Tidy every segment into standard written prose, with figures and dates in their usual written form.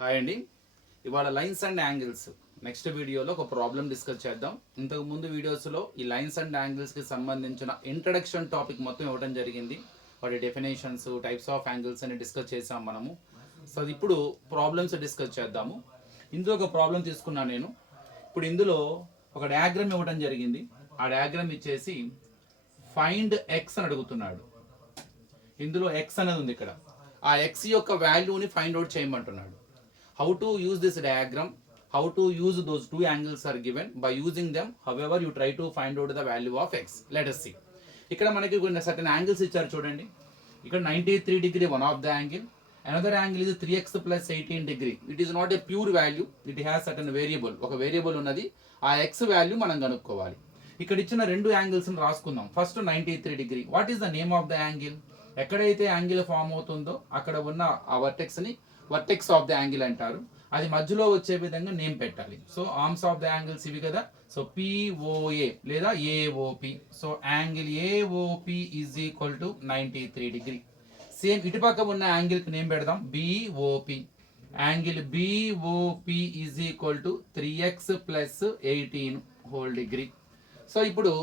Hi అండి. ఇవాళ lines and angles next వీడియోలో ఒక ప్రాబ్లం డిస్కస్ చేద్దాం. ఇంతకు ముందు వీడియోస్లో ఈ లైన్స్ అండ్ యాంగిల్స్కి సంబంధించిన ఇంట్రడక్షన్ టాపిక్ మొత్తం ఇవ్వడం జరిగింది. వాటి డెఫినేషన్స్, టైప్స్ ఆఫ్ యాంగిల్స్ అని డిస్కస్ చేసాం మనము. సో ఇప్పుడు ప్రాబ్లమ్స్ డిస్కస్ చేద్దాము. ఇందులో ఒక ప్రాబ్లం తీసుకున్నాను నేను. ఇప్పుడు ఇందులో ఒక డయాగ్రామ్ ఇవ్వడం జరిగింది. ఆ డయాగ్రామ్ ఇచ్చేసి ఫైండ్ ఎక్స్ అని అడుగుతున్నాడు. ఇందులో ఎక్స్ అనేది ఉంది. ఇక్కడ ఆ ఎక్స్ యొక్క వాల్యూని ఫైండ్ అవుట్ చేయమంటున్నాడు. How to use this diagram, how to use those two angles are given. By using them, however, you try to find out the value of x. Let us see. ఇక్కడ మనకి కొన్ని certain angles ఇచ్చారు చూడండి. ఇక్కడ 93 degree one of the angle, another angle is 3x plus 18 degree. It is not a pure value, it has certain variable. ఒక variable ఉన్నది, ఆ x value మనం కనుక్కోవాలి. ఇక్కడ ఇచ్చిన రెండు యాంగిల్స్ రాసుకుందాం. First 93 degree. What is the name of the angle? ఎక్కడైతే యాంగిల్ ఫామ్ అవుతుందో అక్కడ ఉన్న ఆ వర్టెక్స్ని వర్టెక్స్ ఆఫ్ ద యాంగిల్ అంటారు. అది మధ్యలో వచ్చే విధంగా నేమ్ పెట్టాలి. So arms of the angles ఇవి కదా. సో పిఓఏ లేదా AOP. So angle AOP is equal to 93 degree. Same ఇటుపక్క ఉన్న యాంగిల్కి నేమ్ పెడదాం BOP. Angle BOP is equal to 3x plus 18 whole degree. So ఇప్పుడు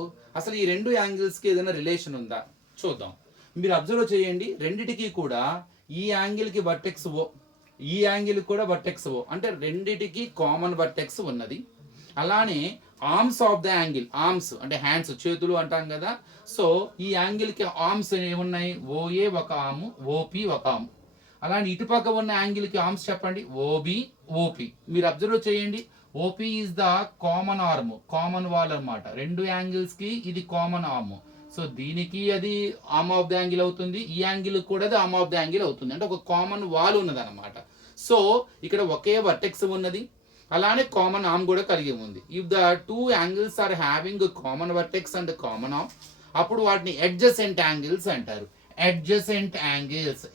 అసలు ఈ రెండు యాంగిల్స్కి ఏదైనా రిలేషన్ ఉందా చూద్దాం. మీరు అబ్జర్వ్ చేయండి, రెండిటికి కూడా ఈ యాంగిల్కి వర్టెక్స్ ఓ, ఈ యాంగిల్ కూడా వర్టెక్స్ ఓ, అంటే రెండిటికి కామన్ వర్టెక్స్ ఉన్నది. అలానే arms of the angle, arms అంటే హ్యాండ్స్, చేతులు అంటాం కదా. సో ఈ యాంగిల్కి ఆర్మ్స్ ఏమున్నాయి? ఓఏ ఒక ఆర్మ్, ఓపి ఒక ఆర్మ్. అలానే ఇటుపక్క ఉన్న యాంగిల్కి ఆర్మ్స్ చెప్పండి, ఓబి, ఓపి. మీరు అబ్జర్వ్ చేయండి, OP is the common arm, common wall అనమాట. రెండు యాంగిల్స్కి ఇది కామన్ ఆర్మ్. సో దీనికి అది ఆర్మ్ ఆఫ్ ద యాంగిల్ అవుతుంది, ఈ యాంగిల్ కూడా అది ఆర్మ్ ఆఫ్ ద యాంగిల్ అవుతుంది. అంటే ఒక కామన్ వాల్ ఉన్నది అనమాట. సో ఇక్కడ ఒకే వర్టెక్స్ ఉన్నది, అలానే కామన్ ఆర్మ్ కూడా కలిగి ఉంది. If the two angles are having common vertex and common arm, అప్పుడు వాటిని అడ్జసెంట్ యాంగిల్స్ అంటారు. అడ్జసెంట్ యాంగిల్స్,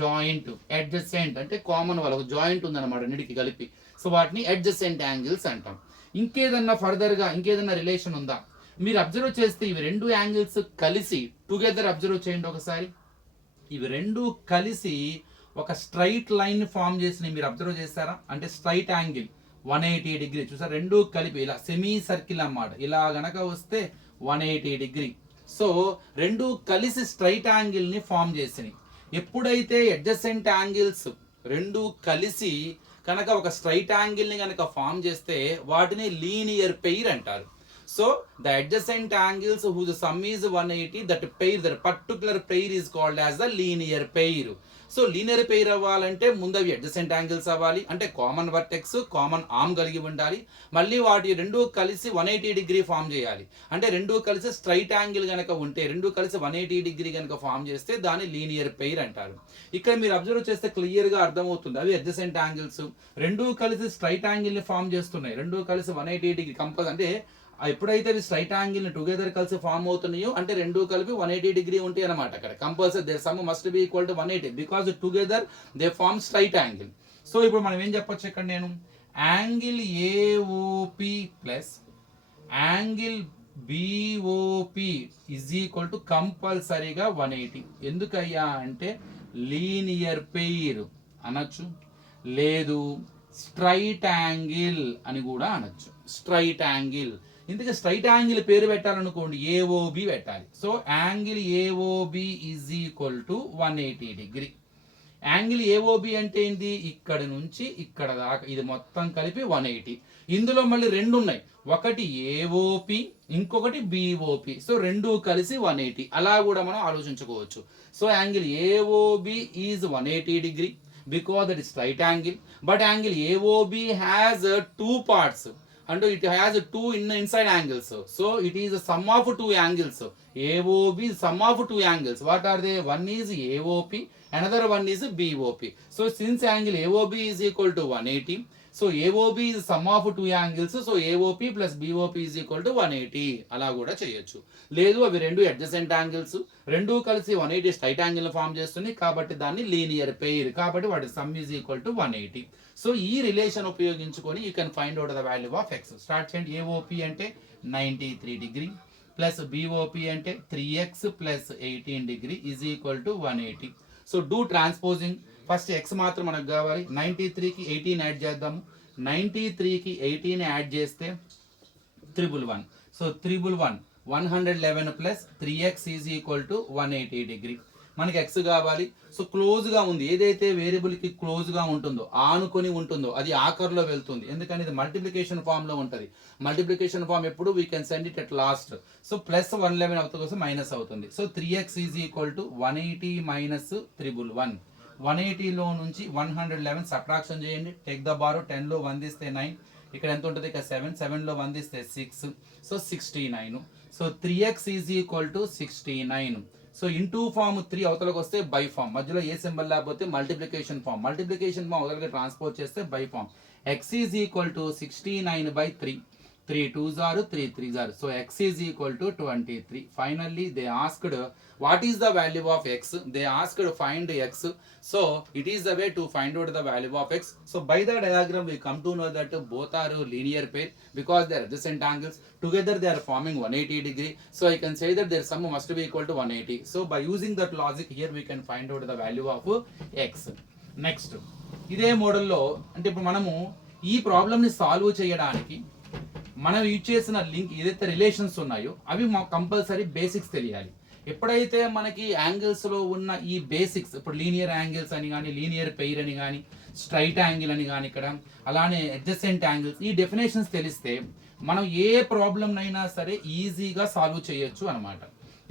జాయింట్, అడ్జసెంట్ అంటే కామన్ వాళ్ళ జాయింట్ ఉందన్నమాట రెండికి కలిపి. సో వాటిని అడ్జసెంట్ యాంగిల్స్ అంటాం. ఇంకేదన్నా ఫర్దర్గా ఇంకేదన్నా రిలేషన్ ఉందా? మీరు అబ్జర్వ్ చేస్తే ఇవి రెండు యాంగిల్స్ కలిసి టుగెదర్ అబ్జర్వ్ చేయండి ఒకసారి. ఇవి రెండు కలిసి ఒక స్ట్రైట్ లైన్ ఫామ్ చేసి మీరు అబ్జర్వ్ చేస్తారా? అంటే స్ట్రైట్ యాంగిల్ 180 డిగ్రీ చూసారు, రెండు కలిపి ఇలా సెమీ సర్కిల్ అన్నమాట. ఇలా గనక వస్తే 180 డిగ్రీ. సో రెండు కలిసి స్ట్రైట్ యాంగిల్ని ఫామ్ చేసినాయి. ఎప్పుడైతే అడ్జసెంట్ యాంగిల్స్ రెండు కలిసి కనుక ఒక స్ట్రైట్ యాంగిల్ని కనుక ఫామ్ చేస్తే వాటిని లీనియర్ పెయిర్ అంటారు. So the adjacent angles whose sum is 180, that particular pair is called as the linear pair. So linear pair అవ్వాలంటే ముందు అవి అడ్జసెంట్ యాంగిల్స్ అవ్వాలి, అంటే కామన్ వర్టెక్స్, కామన్ ఆర్మ్ కలిగి ఉండాలి. మళ్ళీ వాటి రెండు కలిసి 180 డిగ్రీ ఫామ్ చేయాలి. అంటే రెండు కలిసి స్ట్రైట్ యాంగిల్ కనుక ఉంటే, రెండు కలిసి 180 డిగ్రీ కనుక ఫామ్ చేస్తే దాన్ని లీనియర్ పెయిర్ అంటారు. ఇక్కడ మీరు అబ్జర్వ్ చేస్తే క్లియర్గా అర్థమవుతుంది, అవి అడ్జసెంట్ యాంగిల్స్ రెండు కలిసి స్ట్రైట్ యాంగిల్ని ఫామ్ చేస్తున్నాయి. రెండు కలిసి 180 డిగ్రీ కంపల్సరీ. అంటే ఎప్పుడైతే అవి స్ట్రైట్ యాంగిల్ టుగెదర్ కలిసి ఫామ్ అవుతున్నాయో అంటే రెండు కలిపి 180 డిగ్రీ ఉంటాయి అనమాట. అక్కడ compulsory their sum must be equal to 180 because together they form straight angle. So ఇప్పుడు మనం ఏం చెప్పొచ్చు ఇక్కడ, నేను angle AOP plus angle BOP is equal to కంపల్సరీగా 180. ఎందుకయ్యా అంటే లీనియర్ పెయిర్ అనొచ్చు, లేదు స్ట్రైట్ యాంగిల్ అని కూడా అనొచ్చు. స్ట్రైట్ యాంగిల్, ఇందుకే స్ట్రైట్ యాంగిల్ పేరు పెట్టాలనుకోండి ఏఓబి పెట్టాలి. So angle AOB is equal to 180 degree. Angle AOB అంటే ఏంటి? ఇక్కడ నుంచి ఇక్కడ దాకా ఇది మొత్తం కలిపి 180. ఇందులో మళ్ళీ రెండు ఉన్నాయి, ఒకటి ఏఓపి ఇంకొకటి బిఓపి. సో రెండు కలిసి 180. అలా కూడా మనం ఆలోచించుకోవచ్చు. So angle AOB is 180 degree because that is right angle, but angle AOB has two parts and it has two inside angles. So it is a sum of two angles. AOB is sum of two angles. What are they? One is AOP, another one is BOP. So since angle AOB is equal to 180, so AOB is sum of two angles. So AOP plus BOP is equal to 180. అలా కూడా చేయొచ్చు. లేదు అవి రెండు adjacent angles, రెండు కలిసి 180 straight angle form చేస్తుంది కాబట్టి దాన్ని లీనియర్ పెయిర్, కాబట్టి వాటి some is equal to 180. So ఈ రిలేషన్ ఉపయోగించుకొని you can find out the value of X. Start చేయండి. ఏఓపి అంటే 93 డిగ్రీ ప్లస్ బిఓపి అంటే 3x plus 18 degree is equal to 180. So do transposing. First X మాత్రం మనకు కావాలి. 93కి 18 యాడ్ చేద్దాము. 93కి 18 add చేస్తే 111. So 111 111 plus 3x is equal to 180 degree. మనకి X కావాలి. సో క్లోజ్గా ఉంది, ఏదైతే వేరియబుల్కి క్లోజ్గా ఉంటుందో ఆనుకొని ఉంటుందో అది ఆఖరిలో వెళ్తుంది, ఎందుకని ఇది మల్టిప్లికేషన్ ఫామ్లో ఉంటుంది. మల్టిప్లికేషన్ ఫామ్ ఎప్పుడు we can send it at last. So plus 111 అవుతుంది కోసం మైనస్ అవుతుంది. So 3x is equal to 180 minus 111. 180లో నుంచి 111 సబ్ట్రాక్షన్ చేయండి. Take the borrow. 10లో 1 తీస్తే 9, ఇక్కడ ఎంత ఉంటుంది, ఇక 7, 7లో 1 తీస్తే 6, so 69. So 3x is equal to 69. So into form 3 అవతలకు వస్తే బై ఫామ్, మధ్యలో ఏ సింబల్ లేకపోతే మల్టిప్లికేషన్ ఫామ్, మల్టిప్లికేషన్ ఫామ్ అవతలకి ట్రాన్స్పోర్ట్ చేస్తే by form. x is equal to 69/3. 3 2s are 3 3s are. So x is equal to 23. Finally they asked what is the value of x. They asked find x. So it is the way to find out the value of x. So by the diagram we come to know that both are linear pair because they are adjacent angles. Together they are forming 180 degree. So I can say that their sum must be equal to 180. So by using that logic here we can find out the value of x. Next ఇదే మోడల్లో అంటే ఇప్పుడు మనము ఈ ప్రాబ్లమ్ని solve చేయడానికి మనం use చేసిన లింక్ ఏదైతే రిలేషన్స్ ఉన్నాయో అవి మాకు కంపల్సరీ బేసిక్స్ తెలియాలి. ఎప్పుడైతే మనకి యాంగిల్స్లో ఉన్న ఈ బేసిక్స్, ఇప్పుడు లీనియర్ యాంగిల్స్ అని కానీ, లీనియర్ పెయిర్ అని కానీ, స్ట్రైట్ యాంగిల్ అని కానీ, ఇక్కడ అలానే అడ్జసెంట్ యాంగిల్స్, ఈ డెఫినేషన్స్ తెలిస్తే మనం ఏ ప్రాబ్లమ్నైనా సరే ఈజీగా సాల్వ్ చేయొచ్చు అనమాట.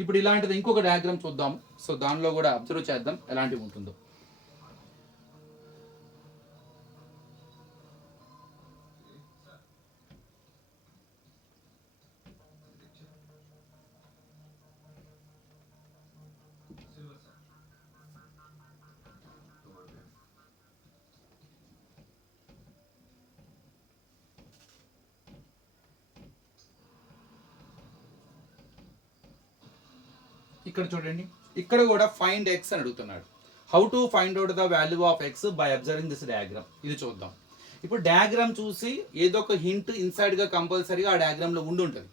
ఇప్పుడు ఇలాంటిది ఇంకొక డయాగ్రామ్ చూద్దాం. సో దానిలో కూడా అబ్జర్వ్ చేద్దాం ఎలాంటివి ఉంటుందో. ఇక్కడ చూడండి, ఇక్కడ కూడా ఫైండ్ ఎక్స్ అని అడుగుతున్నాడు. How to find out the value of X by observing this diagram. ఇది చూద్దాం. ఇప్పుడు డయాగ్రామ్ చూసి ఏదో ఒక హింట్ ఇన్సైడ్గా కంపల్సరీగా ఆ డయాగ్రామ్లో ఉండి ఉంటుంది.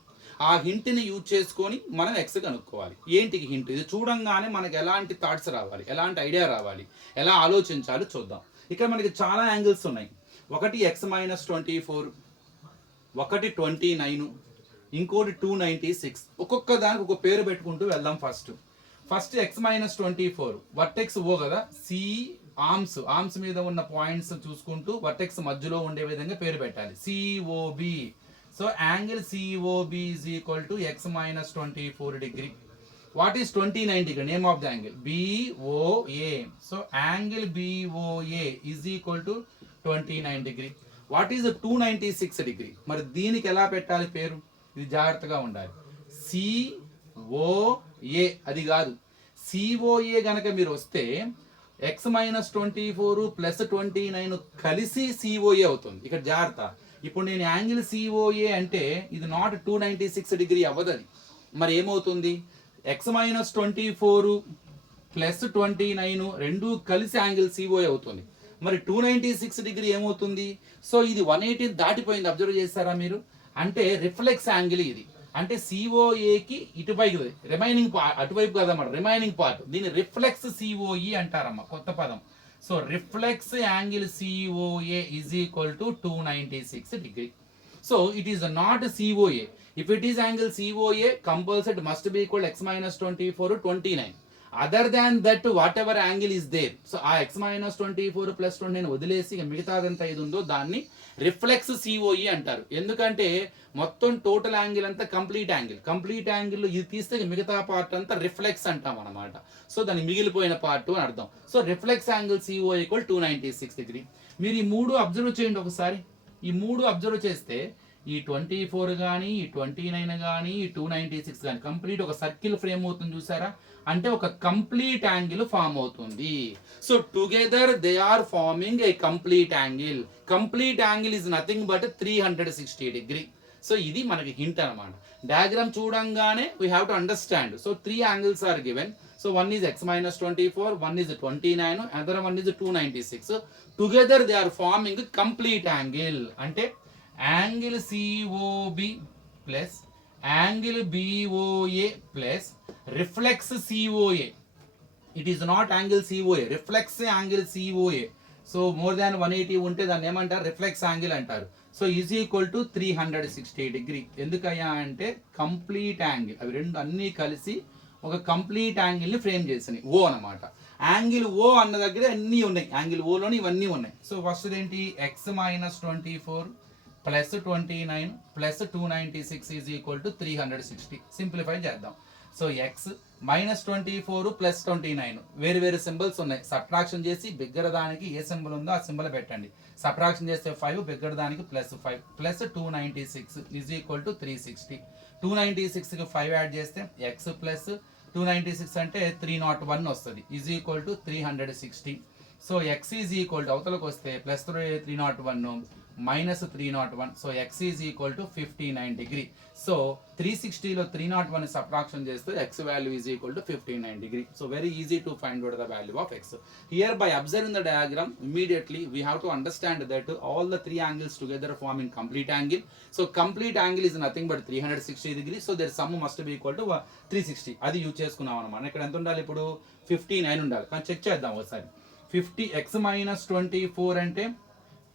ఆ హింట్ని యూజ్ చేసుకొని మనం ఎక్స్ కనుక్కోవాలి. ఏంటి హింట్? ఇది చూడంగానే మనకి ఎలాంటి థాట్స్ రావాలి, ఎలాంటి ఐడియా రావాలి, ఎలా ఆలోచించాలో చూద్దాం. ఇక్కడ మనకి చాలా యాంగిల్స్ ఉన్నాయి. ఒకటి x-24, ఒకటి 29, ఇంకోటి 296. ఒక్కొక్క దానికి ఒక పేరు పెట్టుకుంటూ వెళ్దాం. ఫస్ట్ x-24 వర్టెక్స్ ఓ కదా, సి ఆర్మ్స్ మీద ఉన్న పాయింట్స్ చూసుకుంటూ వర్టెక్స్ మధ్యలో ఉండే విధంగా పేరు పెట్టాలి. COB. So angle COB is equal to x-24 degree. What is 29 degree? Name of the angle BOA. So angle BOA is equal to 29 degree. What is 296 degree? మరి దీనికి ఎలా పెట్టాలి పేరు? ఇది జాగ్రత్తగా ఉండాలి. సిఓఏ అది కాదు, సిఓఏ గనక మీరు వస్తే x-24 ప్లస్ 29 కలిసి సిఓఏ అవుతుంది. ఇక్కడ జాగ్రత్త. ఇప్పుడు నేను యాంగిల్ సిఓఏ అంటే ఇది నాట్ 296 డిగ్రీ అవ్వదు. అది మరి ఏమవుతుంది? x-24 ప్లస్ 29 రెండు కలిసి యాంగిల్ సిఓఏ అవుతుంది. మరి 296 డిగ్రీ ఏమవుతుంది? సో ఇది 180 దాటిపోయింది. అబ్జర్వ్ చేస్తారా మీరు? అంటే రిఫ్లెక్స్ యాంగిల్ ఇది. అంటే సిఓఏకి ఇటువైపు రిమైనింగ్ పార్ట్, అటువైపు కదమ్మా రిమైనింగ్ పార్ట్, దీన్ని రిఫ్లెక్స్ సిఓఈ అంటారమ్మా, కొత్త పదం. So reflex angle COA is equal to 296 degree. So it is not COA. If it is angle COA compulsory it must be equal x-24 29. Other than that whatever angle is there. So ఆ x-24 plus 29 వదిలేసి మిగతాదంతా ఇది ఉందో దాన్ని reflex COE అంటారు. ఎందుకంటే మొత్తం total angle అంతా కంప్లీట్ యాంగిల్ ఇది తీస్తే మిగతా పార్ట్ అంతా రిఫ్లెక్స్ అంటాం అనమాట. సో దాని మిగిలిపోయిన పార్ట్ అని అర్థం. So reflex angle CO equal 296 degree. మీరు ఈ మూడు అబ్జర్వ్ చేయండి ఒకసారి. ఈ మూడు అబ్జర్వ్ చేస్తే ఈ 24 కానీ, ఈ 29 కానీ, ఈ 296 కానీ కంప్లీట్ ఒక సర్కిల్ ఫ్రేమ్ అవుతుంది చూసారా? అంటే ఒక కంప్లీట్ యాంగిల్ ఫామ్ అవుతుంది. So together they are forming a complete angle. Complete angle is nothing but 360 degree. సో ఇది మనకి హింట్ అనమాట. డయాగ్రామ్ చూడంగానే we have to understand. So 3 angles are given. So one is x-24, one is 29, another one is 296. Together they are forming a complete angle. Ante angle COB plus angle BOA plus reflex COA. It is not angle COA, reflex angle COA. So more than 180 ఉంటే దాన్ని ఏమంటారు, reflex angle అంటారు. So is equal to 360 degree. ఎందుకయ్యా అంటే complete angle, అవి రెండు అన్నీ కలిసి ఒక కంప్లీట్ యాంగిల్ని ఫ్రేమ్ చేసినాయి, ఓ అనమాట. యాంగిల్ ఓ అన్న దగ్గర అన్నీ ఉన్నాయి, యాంగిల్ ఓలోని ఇవన్నీ ఉన్నాయి. సో ఫస్ట్ ఏంటి, X minus 24 plus 29 plus 296 is equal to 360. Simplify చేద్దాం. సో ఎక్స్ మైనస్ 24 ప్లస్ 29 వేరు వేరు సింబల్స్ ఉన్నాయి. సబ్ట్రాక్షన్ చేసి బిగ్గర దానికి ఏ సింబల్ ఉందో ఆ సింబల్ పెట్టండి. సబ్ట్రాక్షన్ చేస్తే 5, బిగ్గర దానికి plus 5 plus 296 is equal to 360. 296కి 5 యాడ్ చేస్తే ఎక్స్ ప్లస్ 296 అంటే 301 వస్తుంది, is equal to 360. So X is equal to అవతలకు వస్తే plus 301 minus 301. So X is equal to 59 degree. So 360లో 301 సబ్ట్రాక్షన్ చేస్తే X value is equal to 59 degree. So very easy to find out the value of X. Here by observing the diagram immediately we have to understand that all the three angles together forming complete angle. So complete angle is nothing but 360 degrees. So their sum must be equal to 360. అది use చేసుకున్నాం అన్నమాట. ఇక్కడ ఎంత ఉండాలి, ఇప్పుడు 59 ఉండాలి. కానీ check చేద్దాం ఒకసారి. 50x మైనస్ 24 అంటే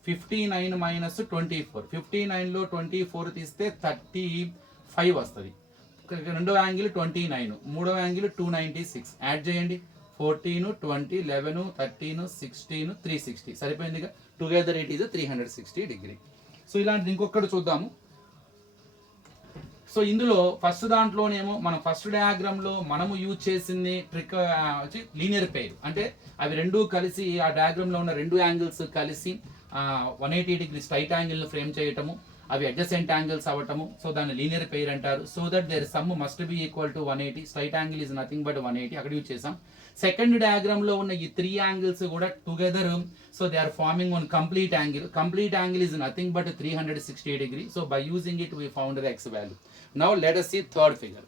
59 మైనస్ 24. 59లో 24 తీస్తే 35 వస్తుంది. రెండో యాంగిల్ 29, మూడో యాంగిల్ 296. యాడ్ చేయండి, 14, 20, 11, 13, 16, 360 సరిపోయిందిగా. Together it is 360 degree. So ఇలాంటిది ఇంకొకటి చూద్దాము. సో ఇందులో ఫస్ట్ దాంట్లోనేమో మనం ఫస్ట్ డయాగ్రామ్లో మనము యూజ్ చేసింది ట్రిక్ వచ్చి లీనియర్ పెయిర్. అంటే అవి రెండు కలిసి ఆ డయాగ్రామ్లో ఉన్న రెండు యాంగిల్స్ కలిసి 180 డిగ్రీ స్ట్రైట్ యాంగిల్ని ఫ్రేమ్ చేయటము, అవి అడ్జసెంట్ యాంగిల్స్ అవ్వటము. సో దాన్ని లీనియర్ పెయిర్ అంటారు. So that their sum must be equal to 180. Straight angle is nothing but 180, అక్కడ యూజ్ చేసాం. సెకండ్ డయాగ్రామ్లో ఉన్న ఈ 3 యాంగిల్స్ కూడా together, so they are forming one complete angle. Complete angle is nothing but 360 degree. So by using it we found the x value. Now let us see third figure.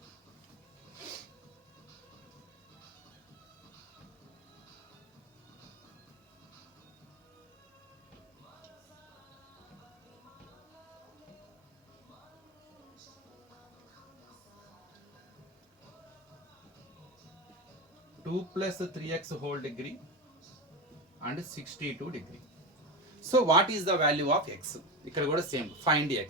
Two plus 3x whole degree and 62 degree. So what is the value of x? ఇక్కడ కూడా same, find x.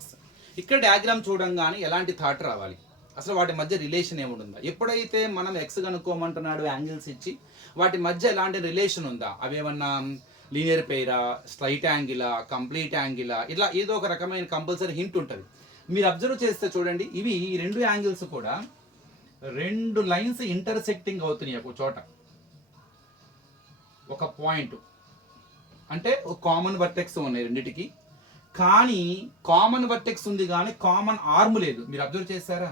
ఇక్కడ diagram చూడంగానే ఎలాంటి thought రావాలి, అసలు వాటి మధ్య relation ఏముంటుందా? ఎప్పుడైతే మనం x కనుక్కోమంటున్నాడు యాంగిల్స్ ఇచ్చి, వాటి మధ్య ఎలాంటి రిలేషన్ ఉందా? అవి ఏమన్నా లీనియర్ పెయిరా, స్ట్రైట్ యాంగిలా, కంప్లీట్ యాంగిలా, ఇట్లా ఏదో ఒక రకమైన కంపల్సరీ హింట్ ఉంటుంది. మీరు అబ్జర్వ్ చేస్తే చూడండి, ఇవి ఈ రెండు యాంగిల్స్ కూడా రెండు లైన్స్ ఇంటర్సెక్టింగ్ అవుతున్నాయి ఒక చోట, ఒక పాయింట్. అంటే ఒక కామన్ వర్టెక్స్ ఉన్నాయి రెండిటికి, కానీ కామన్ వర్టెక్స్ ఉంది కానీ కామన్ ఆర్మ్ లేదు. మీరు అబ్జర్వ్ చేశారా?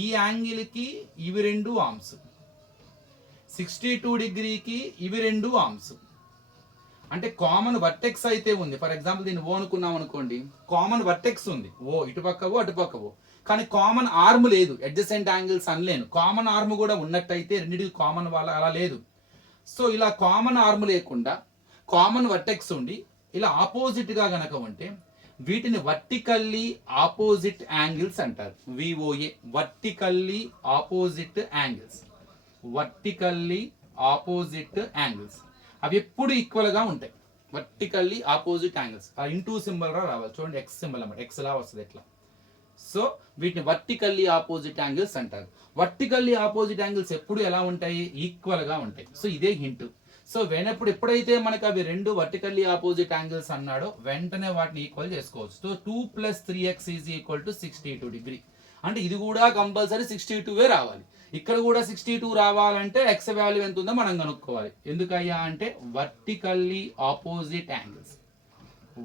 ఈ యాంగిల్కి ఇవి రెండు ఆర్మ్స్, 62 డిగ్రీకి ఇవి రెండు ఆర్మ్స్. అంటే కామన్ వర్టెక్స్ అయితే ఉంది. ఫర్ ఎగ్జాంపుల్ దీన్ని ఓ అనుకున్నాం అనుకోండి, కామన్ వర్టెక్స్ ఉంది, ఓ ఇటుపక్కవో అటుపక్కవో, కానీ కామన్ ఆర్మ్ లేదు. అడ్జసెంట్ యాంగిల్స్ అనలేను. కామన్ ఆర్మ్ కూడా ఉన్నట్టయితే రెండింటికి కామన్ వాళ్ళ అలా లేదు. సో ఇలా కామన్ ఆర్మ్ లేకుండా కామన్ వర్టెక్స్ ఉండి ఇలా ఆపోజిట్గా గనక ఉంటే వీటిని వర్టికల్లీ ఆపోజిట్ యాంగిల్స్ అంటారు. VOA, vertically opposite angles. Vertically opposite angles అవి ఎప్పుడు ఈక్వల్గా ఉంటాయి. వర్టికల్లీ ఆపోజిట్ యాంగిల్స్ ఆ ఇంటూ సింబల్ రావాలి. చూడండి, ఎక్స్ సింబల్ అన్నమాట, ఎక్స్ లా వస్తుంది ఎట్లా. సో వీటిని వర్టికల్లీ ఆపోజిట్ యాంగిల్స్ అంటారు. వర్టికల్లీ ఆపోజిట్ యాంగిల్స్ ఎప్పుడు ఎలా ఉంటాయి? ఈక్వల్గా ఉంటాయి. సో ఇదే హింట్. సో ఎప్పుడైతే మనకి అవి రెండు వర్టికల్లీ ఆపోజిట్ యాంగిల్స్ అన్నాడో వెంటనే వాటిని ఈక్వల్ చేసుకోవచ్చు. So 2 + 3x is equal to 62 degree. అంటే ఇది కూడా కంపల్సరీ 62 రావాలి. ఇక్కడ కూడా 62 రావాలంటే ఎక్స్ వాల్యూ ఎంత ఉందో మనం కనుక్కోవాలి. ఎందుకయ్యా అంటే vertically opposite angles,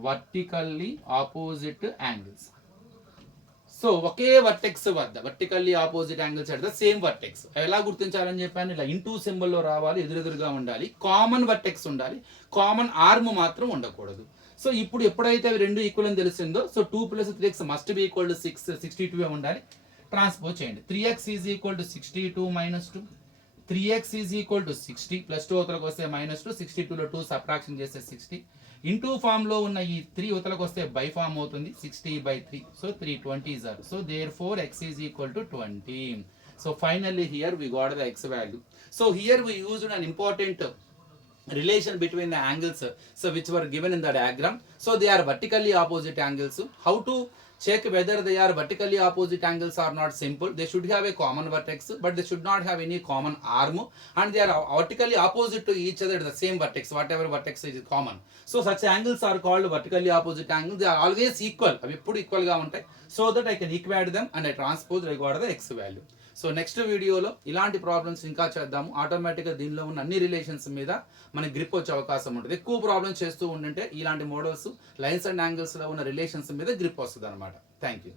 vertically opposite angles. So ఒకే వర్టెక్స్ వద్ద vertically opposite angles at the same vertex ఎలా గుర్తించాలని చెప్పాను? ఇలా ఇంటూ సింబల్లో రావాలి, ఎదురెదురుగా ఉండాలి, కామన్ వర్టెక్స్ ఉండాలి, కామన్ ఆర్మ్ మాత్రం ఉండకూడదు. సో ఇప్పుడు ఎప్పుడైతే అవి రెండు ఈక్వల్ అని తెలిసిందో, so 2 + 3x must be equal to 62 ఉండాలి. ట్రాన్స్పోజ్ చేయండి. 3x is equal to 62 - 2, 3x is equal to 60 +2 అవతలకు వస్తే -2, 62లో 2 సబ్ట్రాక్షన్ చేస్తే 60. ఇంటూ ఫామ్లో ఉన్న ఈ 3 ఉతలకు వస్తే బై ఫామ్ అవుతుంది, 60/3. So 320 so therefore x is equal to 20. So finally here we got the x value. So here we used an important relation between the angles, so which were given in the diagram. So they are vertically opposite angles. How to check whether they are vertically opposite angles or not? Simple. They should have a common vertex, but they should not have any common arm, and they are vertically opposite to each other at the same vertex, whatever vertex is common. So such angles are called vertically opposite angles. They are always equal. అవి ఎప్పుడు equal గా ఉంటాయి. So that I can equate them and I transpose, I got the x value. So next వీడియోలో ఇలాంటి problems ఇంకా చేద్దాము. ఆటోమేటిక్గా దీనిలో ఉన్న అన్ని రిలేషన్స్ మీద మనకి గ్రిప్ వచ్చే అవకాశం ఉంటుంది. ఎక్కువ ప్రాబ్లమ్స్ చేస్తూ ఉంటే ఇలాంటి మోడల్స్ లైన్స్ అండ్ యాంగిల్స్లో ఉన్న రిలేషన్స్ మీద గ్రిప్ వస్తుంది అనమాట. Thank you.